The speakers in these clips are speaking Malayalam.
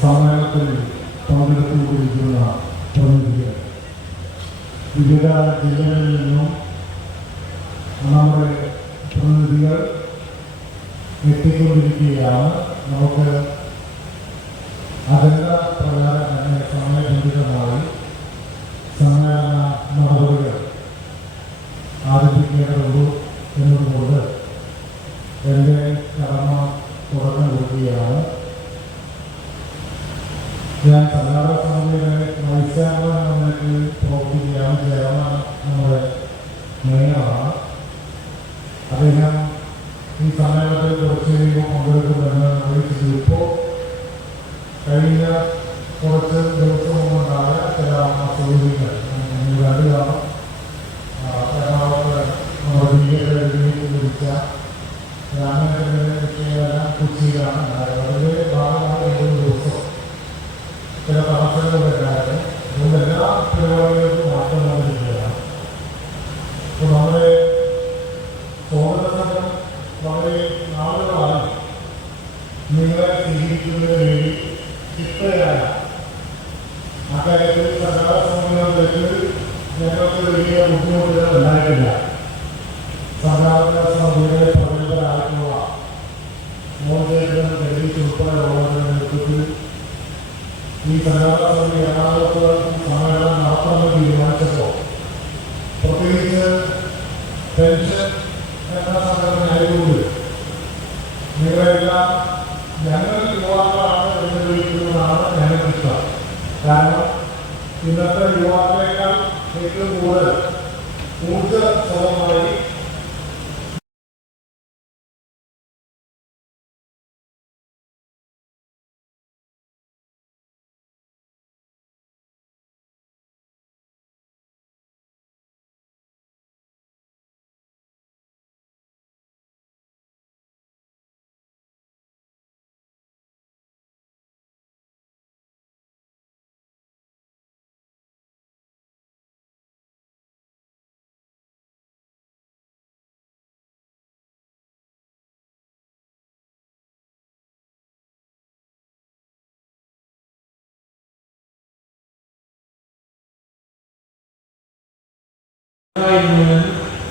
സമ്മേളനത്തിൽ പങ്കെടുത്തുകൊണ്ടിരിക്കുന്ന പ്രതിനിധികൾ വിവിധ ജില്ലകളിൽ നിന്നും നമ്മുടെ പ്രതിനിധികൾ എത്തിക്കൊണ്ടിരിക്കുകയാണ്. നമുക്ക് അജണ്ട പ്രകാരം തന്നെ സമയബന്ധിതമായി സമ്മേളന നടപടികൾ ആരംഭിക്കേണ്ടതുള്ളൂ എന്നതുകൊണ്ട് എൻ്റെ കടമ തുടക്കം കൊടുക്കുകയാണ്. ഞാൻ കർണാടക സമിതിയുടെ വൈസ്ചാൻസലർ പ്രവർത്തിക്കുകയാണ്. ചെയർമാൻ നമ്മുടെ മേയറാണ്. അദ്ദേഹം ഈ സമ്മേളനത്തിൽ കുറച്ച് കഴിയുമ്പോൾ പങ്കെടുക്കുമെന്ന് അറിയിച്ചു. ഇപ്പോൾ കഴിഞ്ഞ കുറച്ച് ദിവസം കൊണ്ടുണ്ടായ ചില അസൗകര്യങ്ങൾ അറിയാം. എറണാകുളത്ത് നമ്മുടെ ബിജെപിയിലേക്ക് വിളിച്ച രാമേന്ദ്രനെ വിഷയമെല്ലാം കൊച്ചിയിലാണ് ഉണ്ടായത്. അതിൻ്റെ ഭാഗമായി 2 ദിവസം ചില തടസ്സങ്ങളുണ്ടായിരുന്നു. അതുകൊണ്ട് എല്ലാ പരിപാടികൾക്കും മാറ്റം വന്നിരിക്കുകയാണ്. അപ്പോൾ നമ്മുടെ സ്വാഗത സംഘം വളരെ നാളുകളായി നിങ്ങളെ സ്വീകരിക്കുന്നതിന് വേണ്ടി ചിട്ടയായ അക്കാര്യത്തിൽ സർക്കാർ സമ്മേളനത്തിലേക്ക് ഞങ്ങൾക്ക് വലിയ ബുദ്ധിമുട്ടുകൾ ഉണ്ടായിട്ടില്ല. സർക്കാരിൻ്റെ സമിതിയുടെ പ്രഗത്ഭരായിട്ടുള്ള മോചേതൻ ഡൽഹിക്ക് ഉൾപ്പെടെയുള്ളവരുടെ നേതൃത്വത്തിൽ ഈ സർക്കാർ സമിതി എറണാകുളത്ത് സമ്മേളനം നടത്തണമെന്ന് തീരുമാനിച്ചപ്പോൾ പ്രത്യേകിച്ച് പെൻഷൻ എന്ന സംഘടനയായതുകൊണ്ട് നിങ്ങളെല്ലാം ഞങ്ങൾ യുവാക്കളാണ് എന്ന് വിളിക്കുന്നതാണ് ഞങ്ങൾക്കിഷ്ടം. കാരണം ഇന്നത്തെ യുവാക്കളെക്കാൾ ഏറ്റവും കൂടുതൽ ഊർജ്ജസ്വലമായി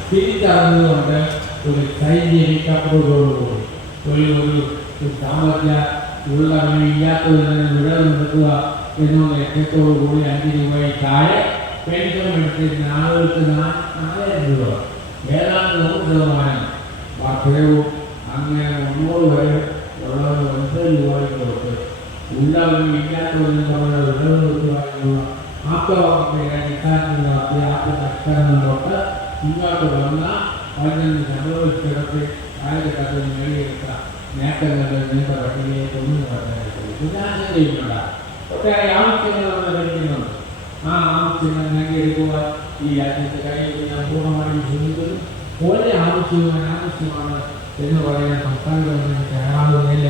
തിരിച്ചറിഞ്ഞുകൊണ്ട് ഒരു സൈനികത്തോടുകൂടി ഒരു സാമർഥ്യ ഇല്ലാത്തതിനെ നിലനിർത്തുക എന്നുള്ള ലക്ഷ്യത്തോടു കൂടി 5 രൂപയിൽ താഴെ പെൻഷൻ എടുത്തിരുന്ന ആളുകൾക്ക് 4000 രൂപ ഏതാണ്ട് 100% വർദ്ധനവും അങ്ങനെ 9 വരെ ഉള്ളത് 9 രൂപയിൽ കൊടുത്ത് ഉള്ളവരും ഇല്ലാത്തവരും തമ്മിൽ നിലനിർത്തുക എന്നുള്ള ആത്മവാർത്തയുടെ അടിസ്ഥാനത്തിൽ നടത്തിയ ആത്മനഷ്ടങ്ങൾ തൊട്ട് ഇങ്ങോട്ട് വന്ന അതിന് സംഭവിച്ചിടത്ത് ആയിരക്കത്തിൽ നേടിയെടുത്ത നേട്ടങ്ങളുടെ നീണ്ട പട്ടികയെ കൊണ്ടു നടത്താനായിട്ട് ഒട്ടേറെ ആവശ്യങ്ങൾ നമ്മൾ ലഭിക്കുന്നുണ്ട്. ആ ആവശ്യങ്ങൾ നേടിയെടുക്കുവാൻ ഈ രാജ്യത്ത് കഴിയുമ്പോൾ ഞാൻ പൂർണ്ണമായും ശ്രമിക്കുന്നു. ഒരു ആവശ്യവും അനാവശ്യമാണ് എന്ന് പറയുന്ന സംസ്ഥാന ഗവൺമെൻറ് തയ്യാറാകുന്നില്ല.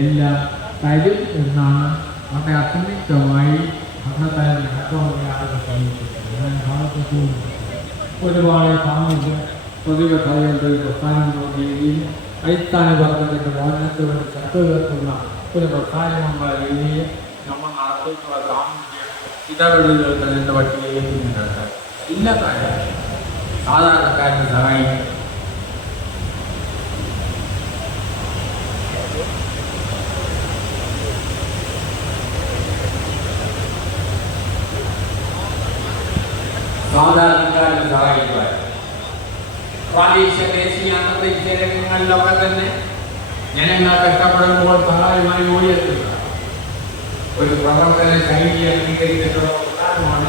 എല്ലാം തരും എന്നാണ് വളരെ അസന്നിഗ്ധമായി ഭരണത്താൽ നടക്കാവുന്ന ആളുകൾ ശ്രമിച്ചിട്ടുണ്ട്. ഞാൻ ഭാഗത്ത് ഒരുപാട് സാമൂഹ്യ പ്രതിബദ്ധതകളുടെ പ്രസ്ഥാനങ്ങളുടെ രീതിയിൽ അടിസ്ഥാന വർഗത്തിൻ്റെ മോചനത്തിന് വേണ്ടി ശക്തികൾക്കുള്ള ഒരു പ്രധാനമായ രീതിയിൽ നമ്മൾ നടത്തുന്ന സാമൂഹ്യ ഇടപെടലുകൾക്ക് അതിൻ്റെ പട്ടികയിൽ നടത്താൻ എല്ലാ കാര്യങ്ങളും സാധാരണക്കാരനെ സഹായിക്കും. സാധാരണക്കാരനെ സഹായിക്കുവാൻ പ്രാദേശിക ദേശീയ അന്തർദേശീയ രംഗങ്ങളിലൊക്കെ തന്നെ ജനങ്ങൾ കഷ്ടപ്പെടുമ്പോൾ സഹായമായി ഓടിയെത്തുക ഒരു പ്രവർത്തന ശൈലി അംഗീകരിച്ചിട്ടുള്ള പ്രധാനമാണ്.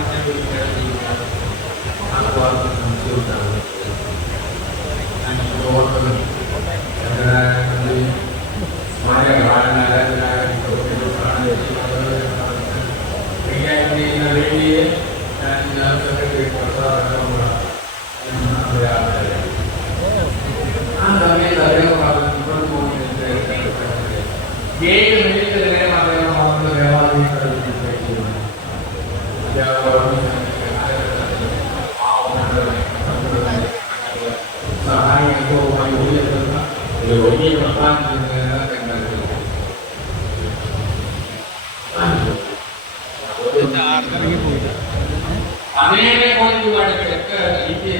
അങ്ങനെ ഒരുപാട് ചെക്ക് എനിക്ക്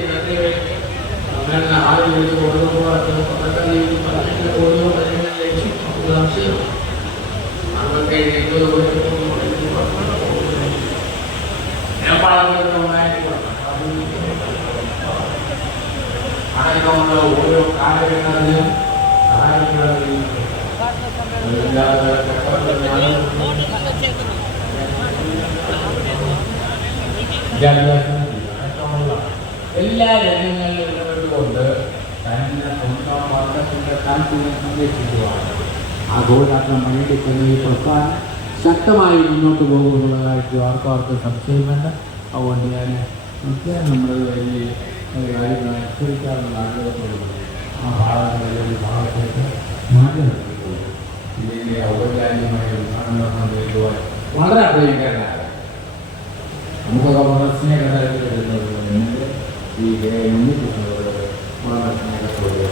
അങ്ങനെ ആദ്യം വിളിച്ച് കൊടുക്കുമ്പോൾ സംശയം നമ്മൾക്ക് 20 ഞാൻ അടക്കമുള്ള ഓരോ കാലഘട്ടത്തിലും എല്ലാ രംഗങ്ങളിലും ഇടപെട്ടുകൊണ്ട് തന്നെ സ്വന്തം വർഗത്തിന്റെ താല്പര്യം സംരക്ഷിക്കുവാണ് ആഘോഷാത്മകം പണിയെടുക്കുന്ന ഈ പ്രസ്ഥാനം ശക്തമായി മുന്നോട്ട് പോകുന്നതായിട്ട് ആർക്കാർക്ക് സംശയമുണ്ട്. അതുകൊണ്ട് ഞാൻ നമ്മുടെ വലിയ കാര്യങ്ങൾ അനുസരിക്കാനുള്ള ആഗ്രഹത്തോടുകൂടി ആ ഭാഗങ്ങളിലെ ഒരു ഭാഗത്തേക്ക് മാറ്റി നിർത്തിപ്പോയി ഇതിൻ്റെ ഔപചാരികമായ ഉദ്ഘാടനം നേരിടുവാൻ വളരെ പ്രിയങ്കരനാണ്. നമുക്കൊക്കെ വളരെ സ്നേഹതരത്തിൽ വരുന്നത് ഈ മുന്നിട്ടുള്ളവരോട് വളരെ സ്നേഹത്തോടെ